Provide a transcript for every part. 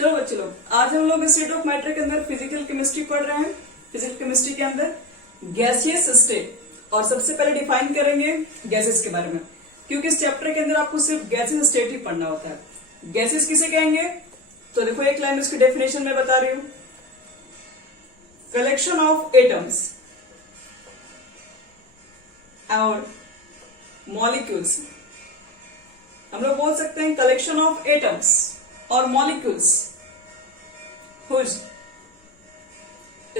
चलो बच्चे लोग, आज हम लोग स्टेट ऑफ मैटर के अंदर फिजिकल केमिस्ट्री पढ़ रहे हैं। फिजिकल केमिस्ट्री के अंदर गैसियस स्टेट, और सबसे पहले डिफाइन करेंगे गैसेस के बारे में, क्योंकि इस चैप्टर के अंदर आपको सिर्फ गैसियस स्टेट ही पढ़ना होता है। गैसेस किसे कहेंगे? तो देखो एक लाइन उसकी डेफिनेशन में बता रही हूं, कलेक्शन ऑफ एटम्स और मॉलिक्यूल्स। हम लोग बोल सकते हैं कलेक्शन ऑफ एटम्स और molecules whose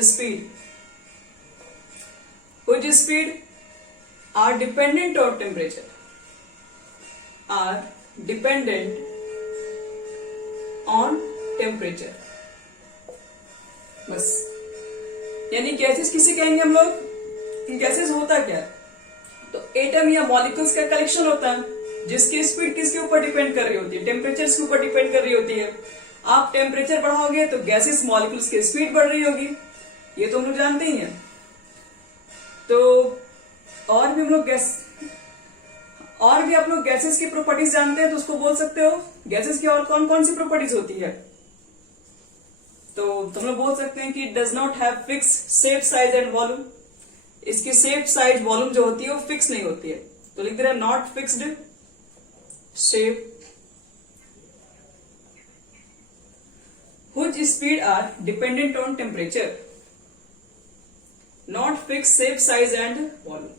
speed are dependent on temperature, बस। यानी गैसेस किसे कहेंगे हम लोग? गैसेस होता क्या है? तो एटम या मॉलिक्यूल्स का कलेक्शन होता है जिसकी स्पीड किसके ऊपर डिपेंड कर रही होती है? टेम्परेचर के ऊपर डिपेंड कर रही होती है। आप टेम्परेचर बढ़ाओगे तो गैसेस मॉलिक्यूल्स की स्पीड बढ़ रही होगी, ये तो हम लोग जानते ही हैं। तो और भी आप लोग गैसेस की प्रॉपर्टीज जानते हैं, तो उसको बोल सकते हो गैसेस की और कौन कौन सी प्रॉपर्टीज होती है। तो तुम लोग बोल सकते हैं कि it does not have fix shape, size and volume. इसकी शेप, साइज, वॉल्यूम जो होती है वो फिक्स नहीं होती है, तो लिख दे रहे not fixed shape, whose speed are dependent on temperature, not fixed shape, size and volume।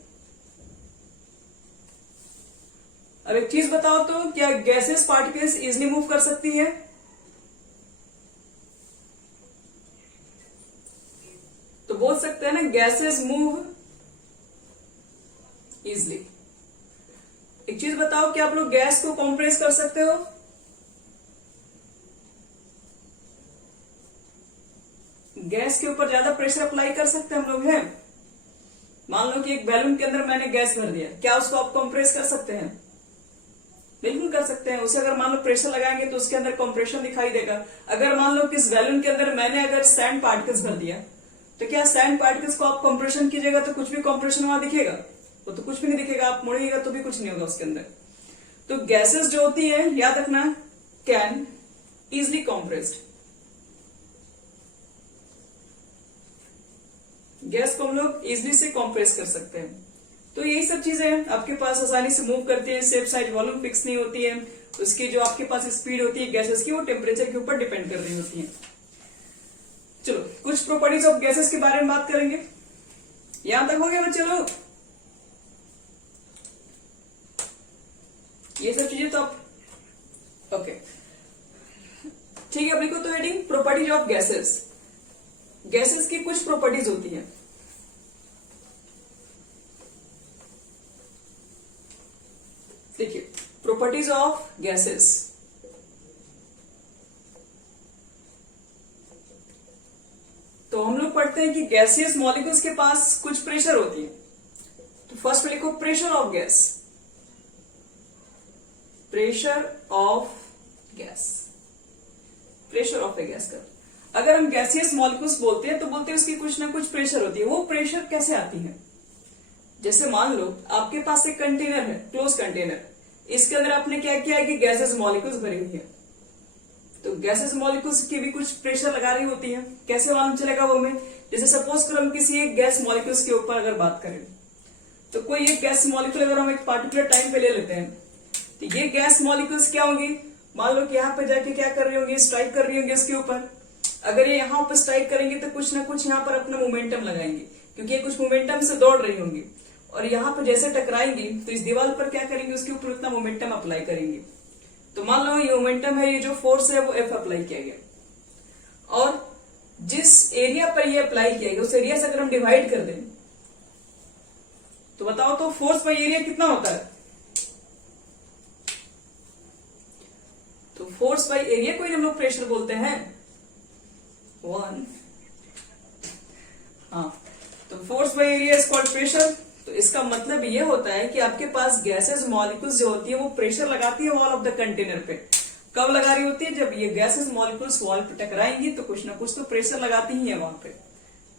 अब एक चीज बताओ, तो क्या गैसेस पार्टिकल्स इजिली मूव कर सकती है? तो बोल सकते हैं ना गैसेस मूव इजिली। एक चीज बताओ, क्या आप लोग गैस को कंप्रेस कर सकते हो? गैस के ऊपर ज्यादा प्रेशर अप्लाई कर सकते हैं हम लोग हैं? मान लो कि एक बैलून के अंदर मैंने गैस भर दिया, क्या उसको आप कंप्रेस कर सकते हैं? बिल्कुल कर सकते हैं। उसे अगर मान लो प्रेशर लगाएंगे तो उसके अंदर कंप्रेशन दिखाई देगा। अगर मान लो कि इस बैलून के अंदर मैंने अगर सैंड पार्टिकल्स भर दिया, तो क्या सैंड पार्टिकल्स को आप कंप्रेशन कीजिएगा तो कुछ भी कंप्रेशन वहां दिखेगा? वो तो कुछ भी नहीं दिखेगा। आप मोड़िएगा तो भी कुछ नहीं होगा उसके अंदर। तो गैसेस जो होती है, याद रखना, कैन इजिली कंप्रेस्ड। गैस को हम लोग इजिली से कंप्रेस कर सकते हैं। तो यही सब चीजें आपके पास आसानी से मूव करती है। शेप, साइज, वॉल्यूम फिक्स नहीं होती है। उसकी जो आपके पास स्पीड होती है गैसेस की, वो टेम्परेचर के ऊपर डिपेंड कर रही होती है। चलो कुछ प्रॉपर्टीज ऑफ गैसेस के बारे में बात करेंगे। यहां तक हो गया बच्चे लोग? ये सब चीजें तो आप ओके ठीक है। अब लिखो तो heading properties of gases. Gases की कुछ प्रॉपर्टीज होती हैं। देखिए, प्रॉपर्टीज ऑफ गैसेस। तो हम लोग पढ़ते हैं कि गैसियस मॉलिक्यूल्स के पास कुछ प्रेशर होती है। तो फर्स्ट में लिखो pressure of gas. Pressure of gas, pressure of A gas का। अगर हम गैसियस मॉलिक्यूल्स बोलते हैं तो बोलते हैं उसकी कुछ ना कुछ प्रेशर होती है। वो प्रेशर कैसे आती है? जैसे मान लो आपके पास एक कंटेनर है, क्लोज कंटेनर। इसके अंदर आपने क्या किया है कि गैसेस मॉलिक्यूल्स भरी हुई है। तो गैसेस मॉलिक्यूल्स की भी कुछ प्रेशर लगा रही होती है। कैसे मालूम चलेगा वो हमें? जैसे सपोज करो हम किसी एक गैस मॉलिक्यूल्स के ऊपर अगर बात करें, तो कोई एक गैस मॉलिक्यूल अगर हम एक पार्टिकुलर टाइम पे ले लेते हैं, तो ये गैस मॉलिक्यूल्स क्या होंगी? मान लो कि यहाँ पे जाके क्या कर रही होंगी? स्ट्राइक कर रही होंगी इसके ऊपर। अगर ये यहाँ पर स्ट्राइक करेंगे तो कुछ ना कुछ यहाँ पर अपना मोमेंटम लगाएंगे, क्योंकि ये कुछ मोमेंटम से दौड़ रही होंगी। और यहाँ पर जैसे टकराएंगी तो इस दीवार पर क्या करेंगे? उसके ऊपर उतना मोमेंटम अप्लाई करेंगे। तो मान लो ये मोमेंटम है, ये जो फोर्स है वो F अप्लाई किया गया। और जिस एरिया पर ये अप्लाई किया गया उस एरिया से अगर हम डिवाइड कर दें तो बताओ तो फोर्स बाय एरिया कितना होता है? तो फोर्स बाय एरिया को हम लोग प्रेशर बोलते हैं। 1 हाँ, तो force by area is called pressure. तो इसका मतलब ये होता है कि आपके पास गैसेस मॉलिक्यूल्स जो होती है वो प्रेशर लगाती है वॉल ऑफ द कंटेनर पे। कब लगा रही होती है? जब ये गैसेस मॉलिक्यूल्स वॉल पे टकराएंगी तो कुछ ना कुछ तो प्रेशर लगाती ही है वहां पे।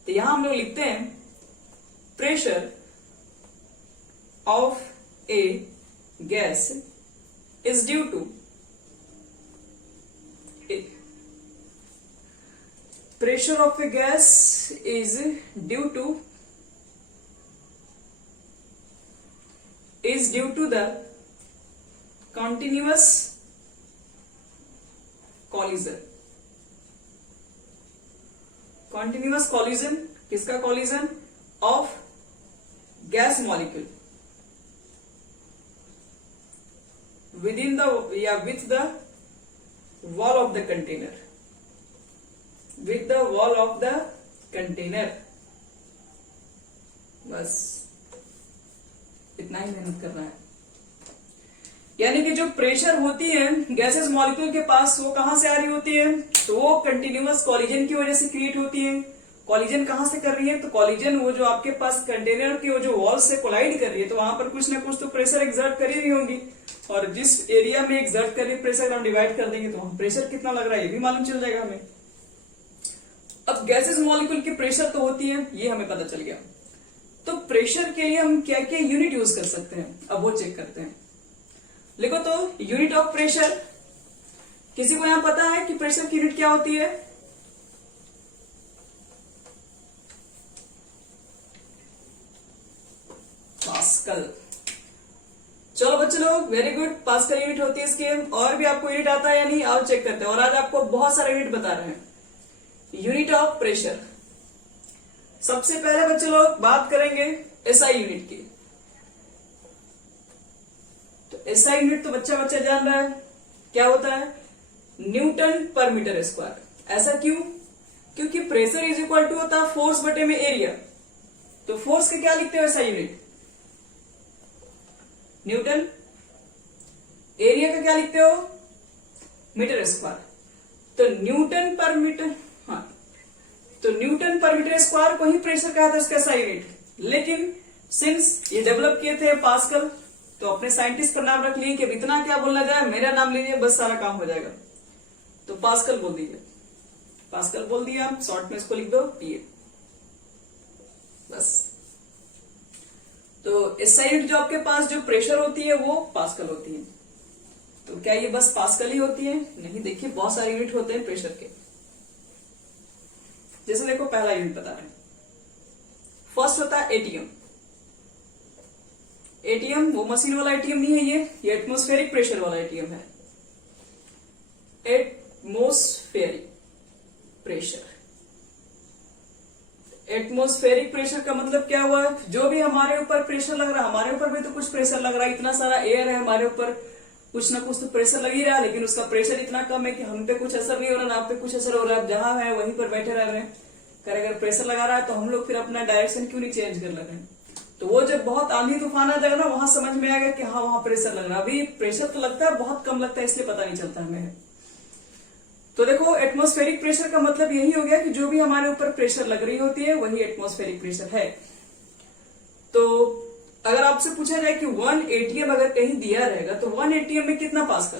तो यहां हम लोग लिखते हैं pressure of A gas is due to pressure of a gas is due to the continuous collision किसका collision of gas molecule within the with the wall of the container, with the wall of the container. बस इतना ही मेहनत करना है। यानी कि जो pressure होती है गैसेस मॉलिक्यूल के पास वो कहां से आ रही होती है, तो वो कंटिन्यूअस कॉलिजन की वजह से क्रिएट होती है। कॉलिजन कहां से कर रही है, तो कॉलिजन वो जो आपके पास कंटेनर की वो जो वॉल से कोलाइड कर रही है, तो वहां पर कुछ ना कुछ तो प्रेशर एक्सर्ट कर ही रही होंगी, और जिस एरिया में एक्सर्ट कर रही प्रेशर हम डिवाइड कर देंगे तो वहां प्रेशर कितना लग रहा है ये भी मालूम चल जाएगा हमें। अब गैसेस मॉलिक्यूल की प्रेशर तो होती है, ये हमें पता चल गया। तो प्रेशर के लिए हम क्या क्या यूनिट यूज कर सकते हैं, अब वो चेक करते हैं। लिखो तो यूनिट ऑफ प्रेशर, किसी को यहां पता है कि प्रेशर की यूनिट क्या होती है? पास्कल। चलो बच्चे लोग, वेरी गुड, पास्कल यूनिट होती है इसकी। और भी आपको यूनिट आता है या नहीं, आओ चेक करते हैं। और आज आपको बहुत सारे यूनिट बता रहे हैं, यूनिट ऑफ प्रेशर। सबसे पहले बच्चे लोग बात करेंगे एसआई यूनिट की। तो एसआई यूनिट तो बच्चा बच्चा जान रहा है क्या होता है, न्यूटन पर मीटर स्क्वायर। ऐसा क्यों? क्योंकि प्रेशर इज इक्वल टू होता है फोर्स बटे में एरिया। तो फोर्स के क्या लिखते हो एसआई यूनिट? न्यूटन। एरिया का क्या लिखते हो? Metre square. तो न्यूटन पर मीटर, हाँ, तो न्यूटन पर मीटर स्क्वायर को ही प्रेशर कहा था उसका एसआई यूनिट। लेकिन सिंस ये डेवलप किए थे पास्कल, तो अपने साइंटिस्ट का नाम रख लिए कि इतना क्या बोलना जाए, मेरा नाम लीजिए बस सारा काम हो जाएगा। तो पास्कल बोल दीजिए, पास्कल बोल दिया आप, शॉर्ट में इसको लिख दो पीए, बस। तो एसआई यूनिट जो आपके पास जो प्रेशर होती है वो पास्कल होती है। तो क्या ये बस पास्कल ही होती है? नहीं, देखिए बहुत सारे यूनिट होते हैं प्रेशर के। जैसे देखो पहला यूनिट बता रहे हैं, फर्स्ट होता है एटीएम। एटीएम वो मशीन वाला एटीएम नहीं है, ये एटमॉस्फेरिक प्रेशर वाला एटीएम है। Atmospheric pressure. एटमॉस्फेरिक प्रेशर का मतलब क्या हुआ? जो भी हमारे ऊपर प्रेशर लग रहा है, हमारे ऊपर भी तो कुछ प्रेशर लग रहा है, इतना सारा एयर है हमारे ऊपर, कुछ ना कुछ तो प्रेशर लग ही रहा है, लेकिन उसका प्रेशर इतना कम है कि हम पे कुछ असर नहीं हो रहा, ना आप पे कुछ असर हो रहा है। जहां है वहीं पर बैठे रह रहे हैं। अगर प्रेशर लगा रहा है तो हम लोग फिर अपना डायरेक्शन क्यों नहीं चेंज कर लगे? तो वो जब बहुत आंधी तूफान आ जाएगा ना, वहां समझ में आएगा कि हाँ वहां प्रेशर लग रहा है। अभी प्रेशर तो लगता है, बहुत कम लगता है, इसलिए पता नहीं चलता हमें। तो देखो एटमॉस्फेरिक प्रेशर का मतलब यही हो गया कि जो भी हमारे ऊपर प्रेशर लग रही होती है वही एटमॉस्फेरिक प्रेशर है। तो अगर आपसे पूछा जाए कि 1 एटीएम अगर कहीं दिया रहेगा तो 1 एटीएम में कितना पास्कल,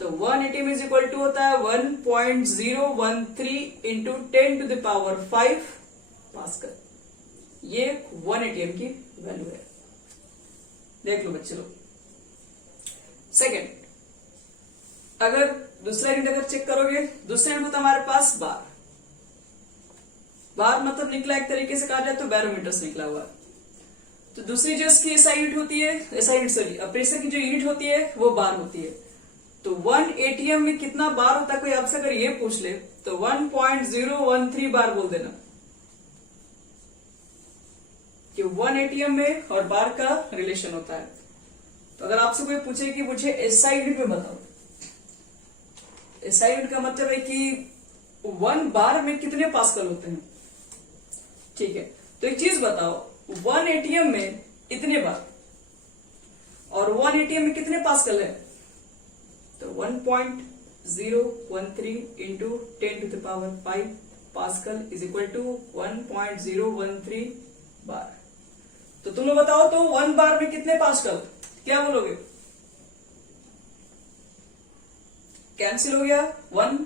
तो 1 एटीएम इज इक्वल टू होता है 1.013 into 10 to the power 5 pascal. ये 1 एटीएम की वैल्यू है। देख लो बच्चे लोग। सेकेंड, अगर दूसरा यूनिट अगर चेक करोगे, दूसरा यूनिट होता हमारे पास बार। बार मतलब निकला एक तरीके से कहा जाए तो बैरोमीटर से निकला हुआ। तो दूसरी जो इसकी एसआई यूनिट होती है, एसआई यूनिट सॉरी प्रेशर की जो यूनिट होती है वो बार होती है। तो 1 एटीएम में कितना बार होता है, कोई आपसे अगर ये पूछ ले तो 1.013 बार बोल देना कि 1 एटीएम में और बार का रिलेशन होता है। तो अगर आपसे कोई पूछे कि मुझे एसआई यूनिट में बताओ, एसआई यूनिट का मतलब है कि 1 बार में कितने पास्कल होते हैं। ठीक है, तो एक चीज बताओ, 1 एटीएम में इतने बार और 1 एटीएम में कितने पास्कल है? तो 1.013 into 10 to the power 5 pascal is equal to 1.013 bar. तो तुम लोग बताओ तो 1 बार में कितने पास्कल, क्या बोलोगे? कैंसिल हो गया 1,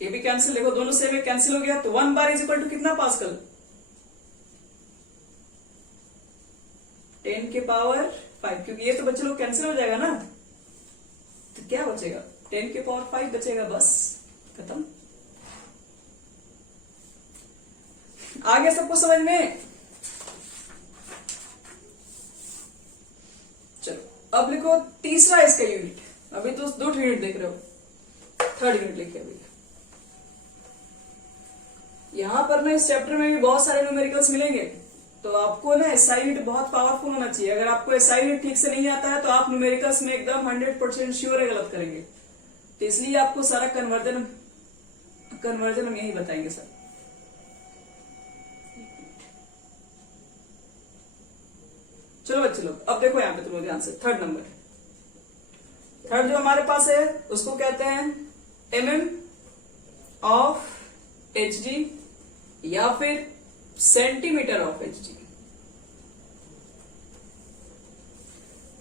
ये भी कैंसिल, देखो दोनों सेम है, कैंसिल हो गया। तो 1 बार इज इक्वल टू कितना पास्कल? 10 के पावर 5, क्योंकि ये तो बच्चे लोग कैंसिल हो जाएगा ना, तो क्या बचेगा? 10 के पावर 5 बचेगा, बस खत्म। आ गया सबको समझ में? चलो अब लिखो तीसरा इसका यूनिट। अभी तो 2 यूनिट देख रहे हो, 3rd यूनिट लिखे अभी। यहां पर ना इस चैप्टर में भी बहुत सारे न्यूमेरिकल्स मिलेंगे, तो आपको ना एसआई यूनिट बहुत पावरफुल होना चाहिए। अगर आपको एसआई यूनिट ठीक से नहीं आता है तो आप न्यूमेरिकल्स में एकदम 100% श्योर है गलत करेंगे। तो इसलिए आपको सारा कन्वर्जन हम यही बताएंगे सर। चलो बच्चे लोग अब देखो यहाँ पे तुम लोग ध्यान से 3rd नंबर। 3rd जो हमारे पास है उसको कहते हैं mm ऑफ hg या फिर सेंटीमीटर ऑफ hg।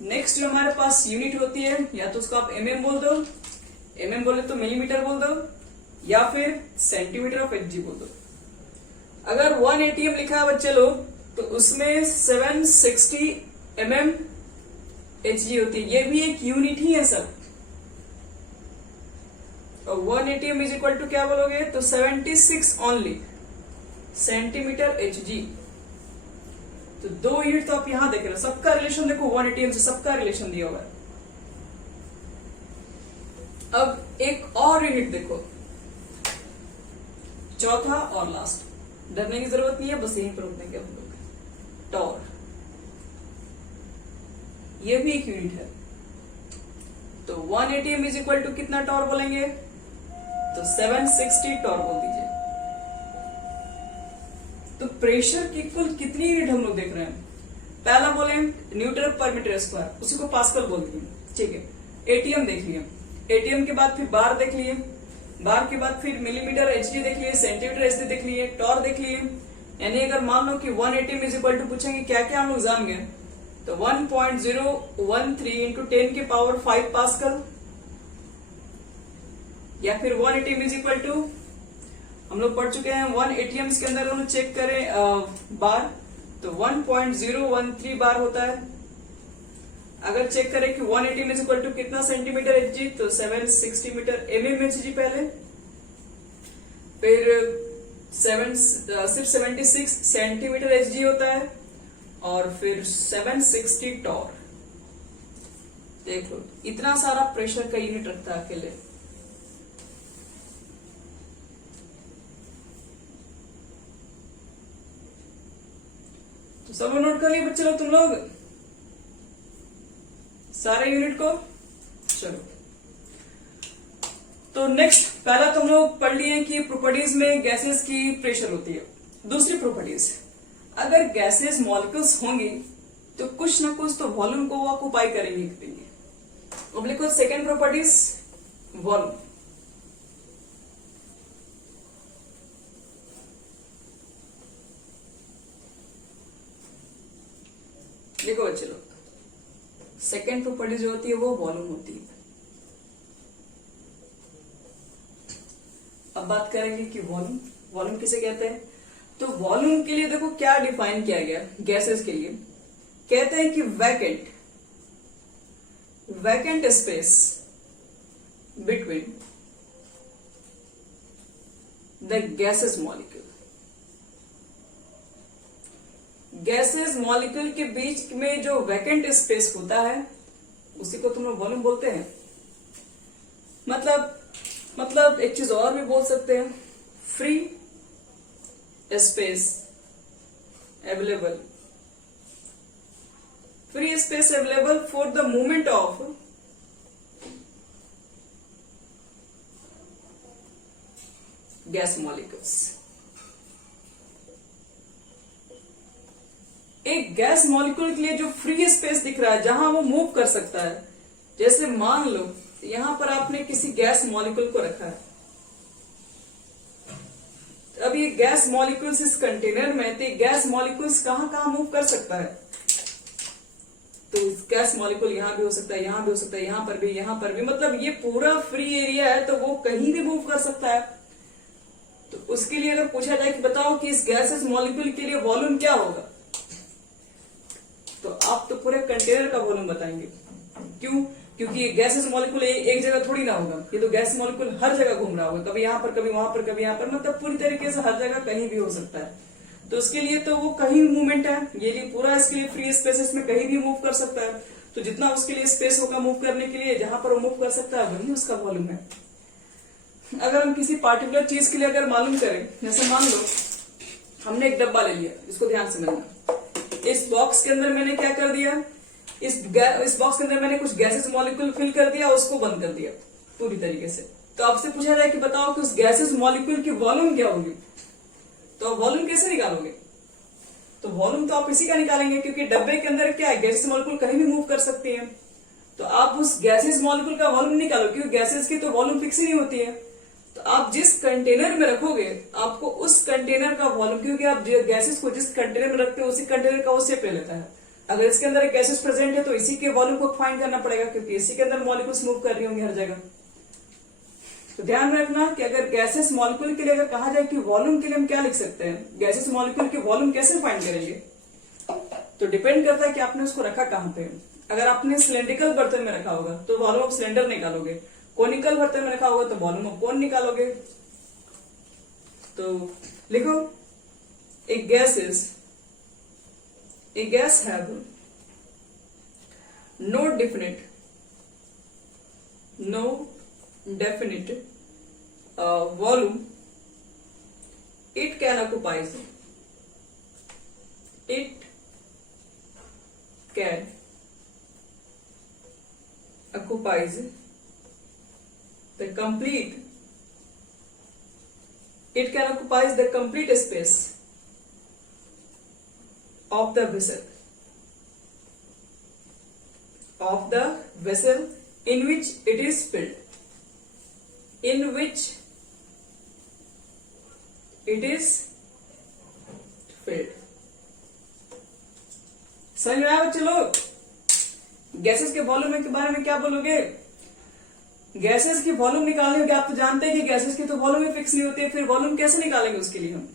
नेक्स्ट जो हमारे पास यूनिट होती है, या तो उसको आप mm बोल दो, mm बोले तो मिलीमीटर बोल दो, या फिर सेंटीमीटर ऑफ hg बोल दो। अगर 1 atm लिखा है बच्चे लोग तो उसमें 760 mm hg होती है, ये भी एक यूनिट ही है सब। और 1 atm इज इक्वल टू क्या बोलोगे तो 76 ओनली सेंटीमीटर hg। तो 2 यूनिट तो आप यहां देख रहे हो, सबका रिलेशन देखो 1 atm से सबका रिलेशन दिया हुआ है। अब एक और यूनिट देखो, चौथा और लास्ट, डरने की जरूरत नहीं है, बस यहीं पर रुकने के हम लोग। टॉर, ये भी एक यूनिट है। तो 1 atm इज इक्वल टू कितना टॉर बोलेंगे तो 760 टॉर बोल दीजिए। तो प्रेशर की कुल कितनी यूनिट हम लोग देख रहे हैं? पहला बोले न्यूटन पर मीटर स्क्वायर, उसी को पास्कल बोल दिए, ठीक है। एटीएम देख लिए, एटीएम के बाद फिर बार देख लिए, बार के बाद फिर मिलीमीटर एचडी देख लिए, सेंटीमीटर एचडी देख लिए, टॉर देख लिए। यानी अगर मान लो कि 1 atm इज इक्वल टू पूछेंगे क्या क्या हम लोग जान गए तो 1.013 इंटू 10 के पावर 5 पास्कल, या फिर 1 atm इज इक्वल टू हम लोग पढ़ चुके हैं 1 atm के अंदर हम लोग चेक करें बार तो 1.013 बार होता है। अगर चेक करें कि 1 atm इज इक्वल टू कितना सेंटीमीटर एचजी तो 760 मीटर mm एचजी पहले, फिर सिर्फ 76 सेंटीमीटर एचजी होता है, और फिर 760 टॉर। देख लो इतना सारा प्रेशर का यूनिट रखता है अकेले। तो सब नोट कर लिए बच्चे लोग, तुम लोग सारे यूनिट को। चलो तो नेक्स्ट पहला तुम लोग पढ़ लिए कि प्रॉपर्टीज में गैसेस की प्रेशर होती है। दूसरी प्रॉपर्टीज, अगर गैसेस मॉलिक्यूल्स होंगी तो कुछ ना कुछ तो वॉल्यूम को वो ऑक्युपाई करेंगे। अब लिखो सेकेंड प्रॉपर्टीज वॉल्यूम। देखो बच्चे लोग सेकेंड प्रॉपर्टी जो होती है वो वॉल्यूम होती है। अब बात करेंगे कि वॉल्यूम किसे कहते हैं। तो वॉल्यूम के लिए देखो क्या डिफाइन किया गया गैसेस के लिए, कहते हैं कि vacant space between the gases molecule. Gases molecule के बीच में जो वैकेंट स्पेस होता है उसी को तुम लोग वॉल्यूम बोलते हैं। मतलब एक चीज और भी बोल सकते हैं, free space available for the movement of gas molecules. एक गैस मॉलिक्यूल के लिए जो फ्री स्पेस दिख रहा है जहां वो मूव कर सकता है, जैसे मान लो यहां पर आपने किसी गैस मॉलिक्यूल को रखा है, अब ये गैस मॉलिक्यूल्स इस कंटेनर में, तो गैस मॉलिक्यूल्स कहां कहां मूव कर सकता है। तो गैस मॉलिक्यूल यहां भी हो सकता है, यहां भी हो सकता है, यहां पर भी, मतलब ये पूरा फ्री एरिया है तो वो कहीं भी मूव कर सकता है। तो उसके लिए अगर पूछा जाए कि बताओ कि इस गैसेस मॉलिक्यूल के लिए वॉल्यूम क्या होगा, तो आप तो पूरे कंटेनर का वॉल्यूम बताएंगे। क्यों? क्योंकि गैसेस मॉलिक्यूल एक जगह थोड़ी ना होगा, ये तो गैस मॉलिक्यूल हर जगह घूम रहा होगा, कभी यहां पर, कभी वहां पर, कभी यहां पर, मतलब पूरी तरीके से हर जगह कहीं भी हो सकता है। तो उसके लिए तो वो कहीं मूवमेंट है, ये लिए पूरा इसके लिए फ्री स्पेसेस में कहीं भी मूव कर सकता है। तो जितना उसके लिए स्पेस होगा मूव करने के लिए, जहां पर वो मूव कर सकता है वही उसका वॉल्यूम है। अगर हम किसी पार्टिकुलर चीज के लिए अगर मालूम करें, जैसे मान लो हमने एक डब्बा ले लिया, इसको ध्यान से समझना। इस बॉक्स के अंदर मैंने क्या कर दिया, इस बॉक्स के अंदर मैंने कुछ गैसेस मॉलिक्यूल फिल कर दिया, उसको बंद कर दिया पूरी तरीके से। तो आपसे पूछा जाए कि बताओ कि उस गैसेस मॉलिक्यूल की वॉल्यूम क्या होगी, तो वॉल्यूम कैसे निकालोगे? तो वॉल्यूम तो आप इसी का निकालेंगे, क्योंकि डब्बे के अंदर क्या है, गैसेस मॉलिक्यूल कहीं भी मूव कर सकती हैं। तो आप उस गैसेस मॉलिक्यूल का वॉल्यूम निकालो, क्योंकि गैसेस की तो वॉल्यूम फिक्स नहीं होती है। तो आप जिस कंटेनर में रखोगे, आपको उस कंटेनर का वॉल्यूम, क्योंकि आप गैसेस को जिस कंटेनर में रखते हो उसी कंटेनर का वो शेप ले लेता है। अगर इसके अंदर एक गैसेस प्रेजेंट है तो इसी के वॉल्यूम को फाइंड करना पड़ेगा, क्योंकि इसी के अंदर मॉलिक्यूल्स मूव कर रही होंगी हर जगह। तो ध्यान में रखना कि अगर गैसेस मॉलिक्यूल के लिए अगर कहा जाए कि वॉल्यूम के लिए हम क्या लिख सकते हैं, गैसेस मॉलिक्यूल के वॉल्यूम कैसे फाइंड करेंगे, तो डिपेंड करता है कि आपने उसको रखा कहां पे। अगर आपने सिलेंड्रिकल बर्तन में रखा होगा तो वॉल्यूम ऑफ सिलेंडर निकालोगे, कोनिकल बर्तन में रखा होगा तो वॉल्यूम ऑफ कोन निकालोगे। तो लिखो, a gas have no definite volume. It can occupies the complete space of the vessel in which it is filled. समझ में आया बच्चे लोग? गैसेस के वॉल्यूम के बारे में क्या बोलोगे? गैसेस की वॉल्यूम निकालने होगी। आप तो जानते हैं कि गैसेस की तो वॉल्यूम ही फिक्स नहीं होती है, फिर वॉल्यूम कैसे निकालेंगे? उसके लिए हम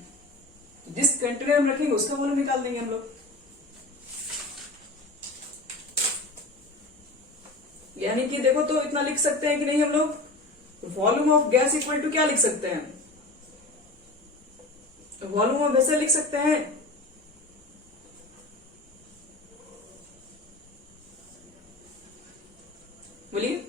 जिस कंटेनर में रखेंगे उसका वॉल्यूम निकाल देंगे हम लोग। यानी कि देखो, तो इतना लिख सकते हैं कि नहीं हम लोग, volume of gas equal to क्या लिख सकते हैं, वॉल्यूम ऑफ वेसल लिख सकते हैं। बोलिए।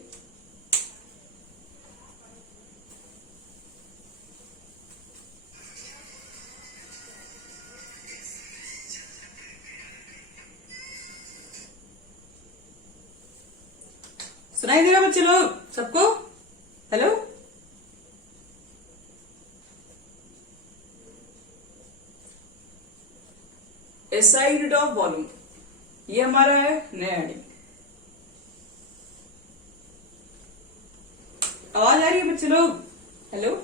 सुनाई दे रहा बच्चे लोग सबको? Hello, SI unit of volume, ये हमारा है नया हेडिंग। आवाज आ रही है बच्चे लोग? हेलो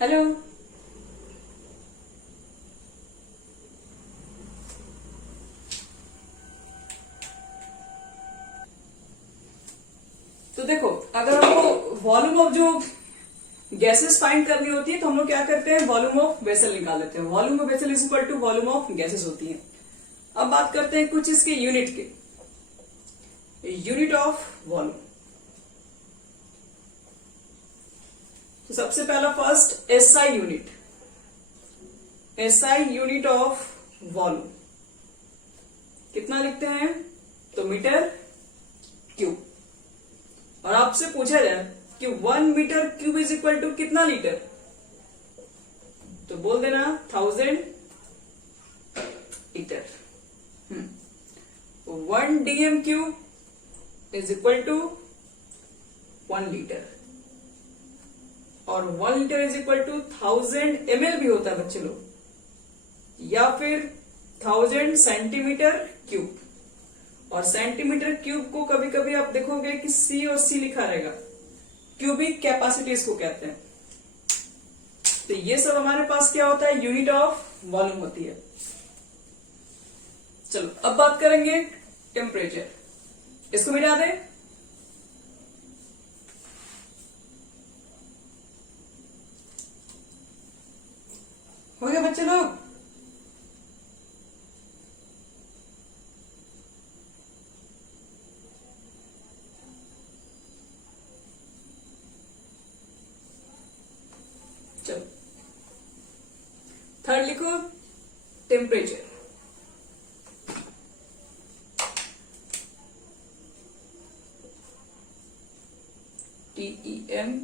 हेलो, तो देखो, अगर हमको वॉल्यूम ऑफ जो गैसेस फाइंड करनी होती है तो हम लोग क्या करते हैं, वॉल्यूम ऑफ वेसल निकाल लेते हैं। Volume of vessel is equal to volume of gases होती है। अब बात करते हैं कुछ इसके यूनिट के, यूनिट ऑफ वॉल्यूम। तो सबसे पहला first SI unit, SI unit of volume कितना लिखते हैं, तो मीटर क्यूब। और आपसे पूछा जाए कि 1 metre cube is equal to कितना लीटर, तो बोल देना 1000 litre. 1 DM cube is equal to 1 litre, और 1 litre is equal to 1000 ml भी होता है बच्चे लोग, या फिर 1000 सेंटीमीटर क्यूब। और सेंटीमीटर क्यूब को कभी कभी आप देखोगे कि सी और सी लिखा रहेगा, क्यूबिक कैपेसिटी इसको कहते हैं। तो ये सब हमारे पास क्या होता है, यूनिट ऑफ वॉल्यूम होती है। चलो अब बात करेंगे टेम्परेचर, इसको मिटा दें। हो गया बच्चे लोग? चलो थर्ड लिखो टेम्परेचर। TEMPERATURE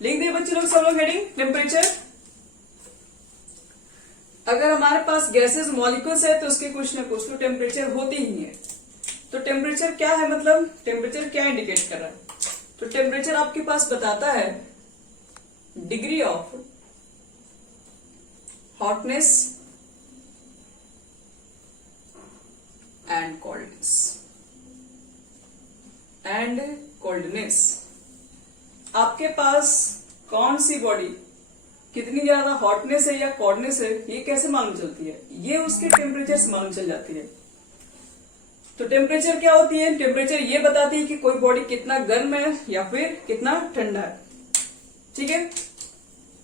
लिख दिए बच्चे लोग, सब लोग हेडिंग टेम्परेचर। अगर हमारे पास गैसेस मॉलिक्यूल्स है तो उसके कुछ ना कुछ तो टेम्परेचर होती ही है। तो टेम्परेचर क्या है, मतलब टेम्परेचर क्या इंडिकेट कर रहा है? तो टेम्परेचर आपके पास बताता है degree of hotness and coldness. आपके पास कौन सी बॉडी कितनी ज्यादा हॉटनेस है या कोल्डनेस है, ये कैसे मालूम चलती है? ये उसके टेम्परेचर से मालूम चल जाती है। तो टेम्परेचर क्या होती है? टेम्परेचर ये बताती है कि कोई बॉडी कितना गर्म है या फिर कितना ठंडा है। ठीक है,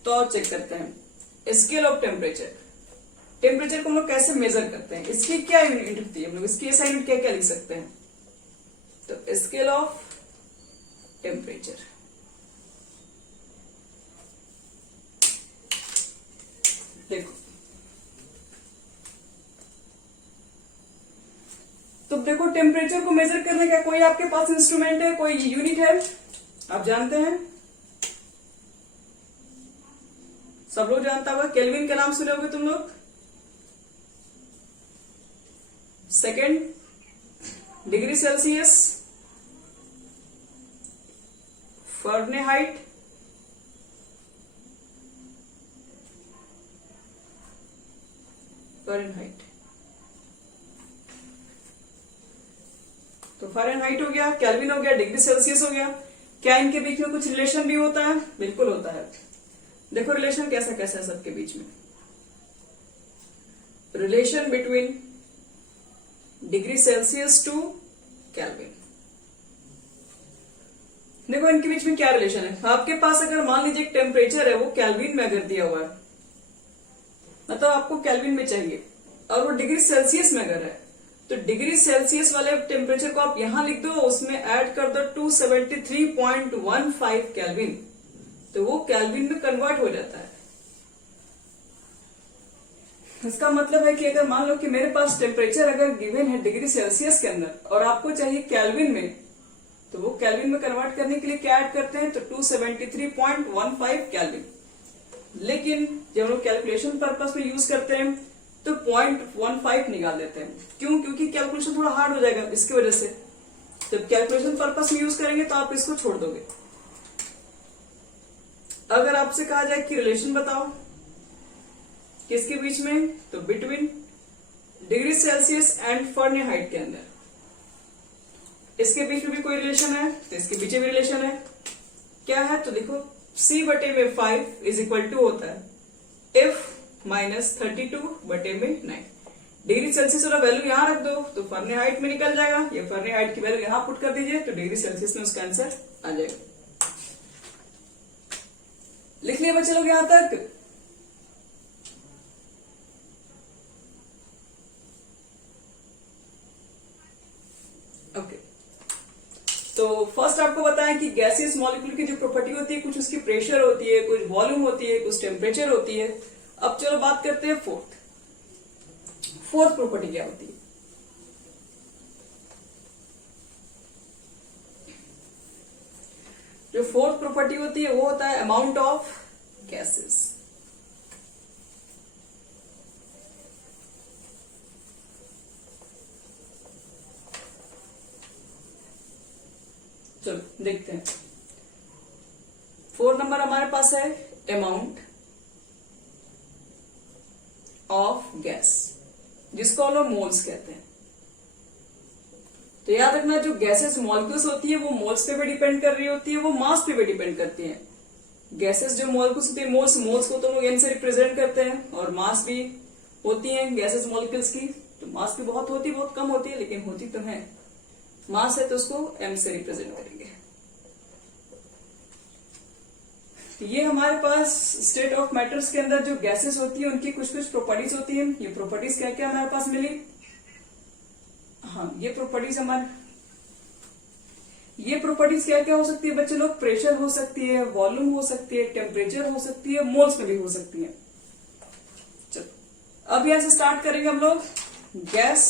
तो आप चेक करते हैं स्केल ऑफ टेम्परेचर। टेम्परेचर को हम लोग कैसे मेजर करते हैं, इसकी क्या यूनिट होती है, हम लोग इसकी SI यूनिट क्या क्या लिख सकते हैं? तो स्केल ऑफ टेम्परेचर। देखो, तो देखो टेम्परेचर को मेजर करने का कोई आपके पास इंस्ट्रूमेंट है, कोई यूनिट है, आप जानते हैं, सब लोग जानता होगा, केल्विन का नाम सुने होगे तुम लोग। सेकेंड डिग्री सेल्सियस, फ़ारेनहाइट, तो फ़ारेनहाइट हो गया, केल्विन हो गया, डिग्री सेल्सियस हो गया। क्या इनके बीच में कुछ रिलेशन भी होता है? बिल्कुल होता है। देखो रिलेशन कैसा कैसा है सबके बीच में। Relation between degree Celsius to kelvin. देखो इनके बीच में क्या रिलेशन है। आपके पास अगर मान लीजिए टेम्परेचर है वो केल्विन में अगर दिया हुआ है, मतलब आपको केल्विन में चाहिए, और वो डिग्री सेल्सियस में अगर है, तो डिग्री सेल्सियस वाले टेम्परेचर को आप यहां लिख दो, उसमें ऐड कर दो 273.15 केल्विन, तो वो केल्विन में कन्वर्ट हो जाता है। इसका मतलब है कि अगर मान लो कि मेरे पास टेम्परेचर अगर गिवन है डिग्री सेल्सियस के अंदर और आपको चाहिए केल्विन में, तो वो केल्विन में कन्वर्ट करने के लिए क्या ऐड करते हैं? तो 273.15 केल्विन। लेकिन जब हम लोग कैलकुलेशन पर्पस में यूज करते हैं तो 0.15 निकाल देते हैं। क्यों? क्योंकि कैलकुलेशन थोड़ा हार्ड हो जाएगा इसकी वजह से। जब कैलकुलेशन पर्पस में यूज करेंगे तो आप इसको छोड़ दोगे। अगर आपसे कहा जाए कि रिलेशन बताओ किसके बीच में, तो between degree Celsius and Fahrenheit के अंदर, इसके बीच में भी कोई रिलेशन है, तो इसके पीछे भी रिलेशन है। क्या है? तो देखो C/5 इज इक्वल टू होता है F -32/9। डिग्री सेल्सियस वाला वैल्यू यहां रख दो तो फ़ारेनहाइट में निकल जाएगा, ये फ़ारेनहाइट की वैल्यू यहां पुट कर दीजिए तो डिग्री सेल्सियस में उसका आंसर आ जाएगा। लिख लिया बच्चे लोग यहां तक? ओके, तो फर्स्ट आपको बताएं कि गैसियस मॉलिक्यूल की जो प्रॉपर्टी होती है, कुछ उसकी प्रेशर होती है, कुछ वॉल्यूम होती है, कुछ टेम्परेचर होती है। अब चलो बात करते हैं फोर्थ प्रॉपर्टी क्या होती है। जो फोर्थ प्रॉपर्टी होती है वो होता है अमाउंट ऑफ गैसेस। चलो देखते हैं। 4 नंबर हमारे पास है अमाउंट ऑफ गैस, जिसको हम लोग मोल्स कहते हैं। तो याद रखना जो गैसेस मॉलिक्यूल्स होती है वो मोल्स पे भी डिपेंड कर रही होती है, वो मास पे भी डिपेंड करती है। गैसेस जो मॉलिक्यूल्स होती है मोल्स को तो लोग एन से रिप्रेजेंट करते हैं, और मास भी होती है गैसेस मॉलिक्यूल्स की, तो मास भी बहुत होती है, बहुत कम होती है लेकिन होती तो है। मास है तो उसको एम से रिप्रेजेंट करेंगे। तो ये हमारे पास स्टेट ऑफ मैटर्स के अंदर जो गैसेस होती है उनकी कुछ कुछ प्रॉपर्टीज होती है। ये प्रॉपर्टीज क्या क्या हमारे पास मिली? हाँ, ये प्रॉपर्टीज ये प्रॉपर्टीज क्या क्या हो सकती है बच्चे लोग? प्रेशर हो सकती है, वॉल्यूम हो सकती है, टेम्परेचर हो सकती है, मोल्स में भी हो सकती है। चलो अब यहां से स्टार्ट करेंगे हम लोग। गैस